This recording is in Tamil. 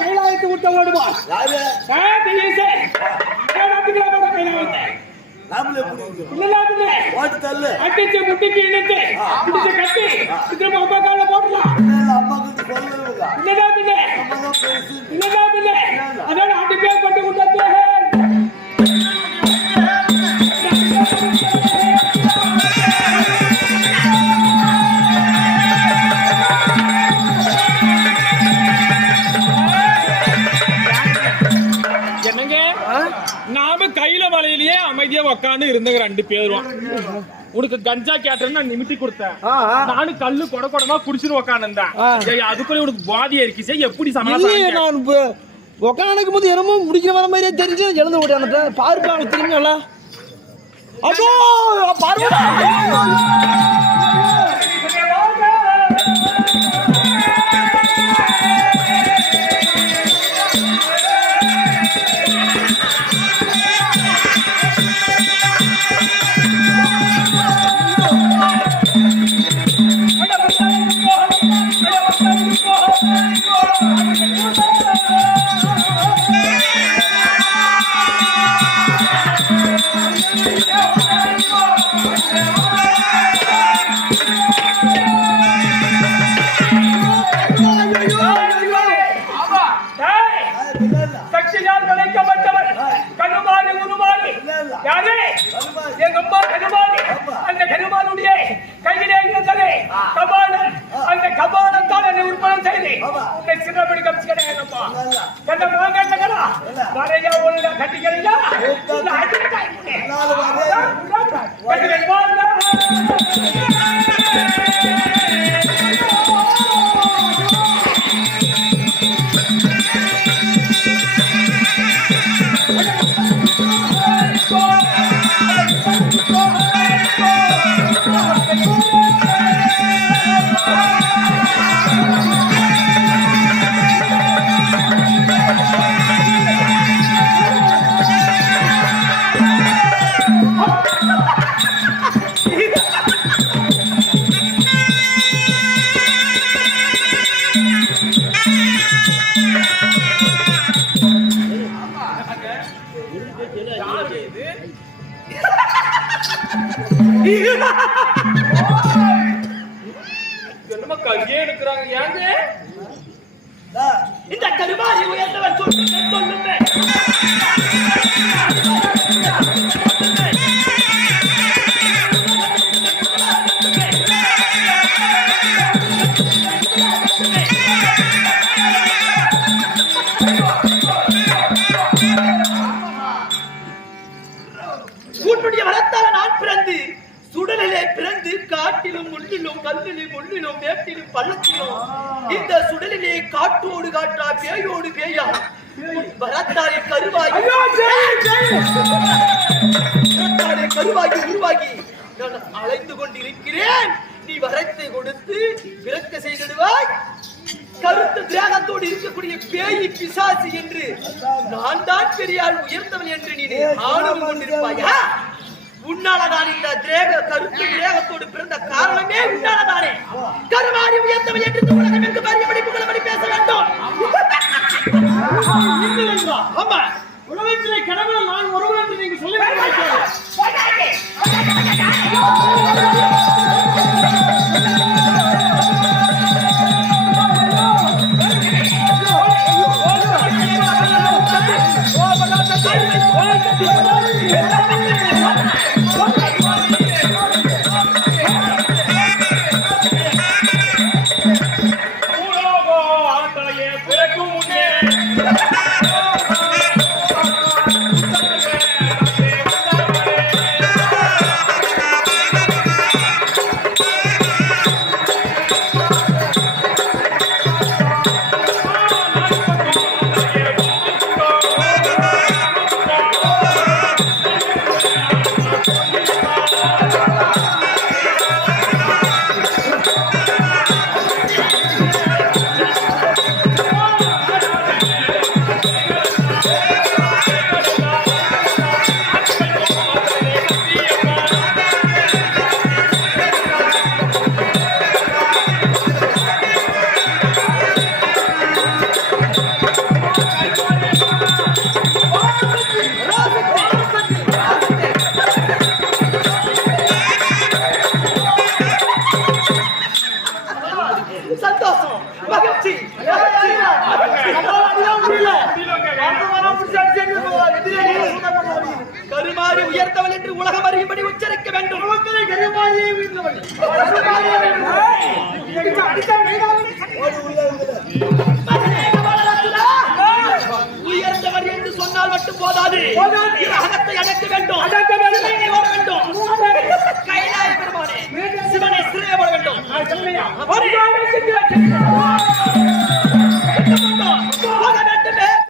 கைலாயத்தை. விட்டு ஓடுவான்? அடிச்சு முட்டிக்கு இழுத்து, பிடிச்சு கட்டி, திரும்ப அம்மா கால்ல போடலாம். இல்லையா பின்ன? இல்லையா பின்ன? உக்காந்து இருந்தவங்க ரெண்டு பேரும். உனக்கு கஞ்சா கேட்டேன்னு நான் நிமித்தி கொடுத்தேன். நானும் கல்லு கொட கொடமா குடிச்சிட்டு உக்காந்துருந்தேன். அதுக்குள்ள உனக்கு போதியா இருக்கு எப்படி சமாளிச்சு நான் உக்காந்துக்கும் போது என்னமோ முடிக்கிற வர மாதிரியே தெரிஞ்சு எழுந்து ஓடியாந்துட்டேன் பாருப்பா அவனுக்கு தெரியுங்களா அதோ பார்வதா என்ன வாங்கட்டா வரையா ஒழுங்கா கட்டிக்கிறீங்களா? இல்ல அடிக்கிறேன் என்னமா கையே எடுக்கிறாங்க ஏங்க? இந்த கருமாதி உயர்ந்தவர் சொல்லுங்க சொல்லுங்க. கல்லிலும் முள்ளிலும் மேட்டிலும் பள்ளத்திலும் இந்த சுடலிலே காட்டோடு காற்றா பேயோடு பேயா. வரத்தாலே கருவாகி. வரத்தாலே கருவாகி உருவாகி. நான் அலைந்து கொண்டிருக்கிறேன். நீ வரத்தை கொடுத்து பிறக்க செய்திடுவாய். கருத்து தியாகத்தோடு இருக்கக்கூடிய பேய் பிசாசு என்று. நான் தான் பெரியாள் உயர்ந்தவன் என்று நீ ஆணவம் கொண்டிருப்பாயா? உன்னாலதான் இந்த திரேக கருத்து திரேகத்தோடு பிறந்த காரணமே உன்னாலதானே. கருமாறி உயர்ந்தவன் என்று இந்த உலகம் எங்கு அறியபடி புகழபடி பேச வேண்டும்? ஆமா. சந்தோஷம் மகிழ்ச்சி. கருமாறி உயர்த்தவள் என்று உலகம் அறியும்படி உச்சரிக்க வேண்டும் உயர்ந்தவர் என்று சொன்னால் மட்டும் போதாது. அகத்தை அடக்க வேண்டும்.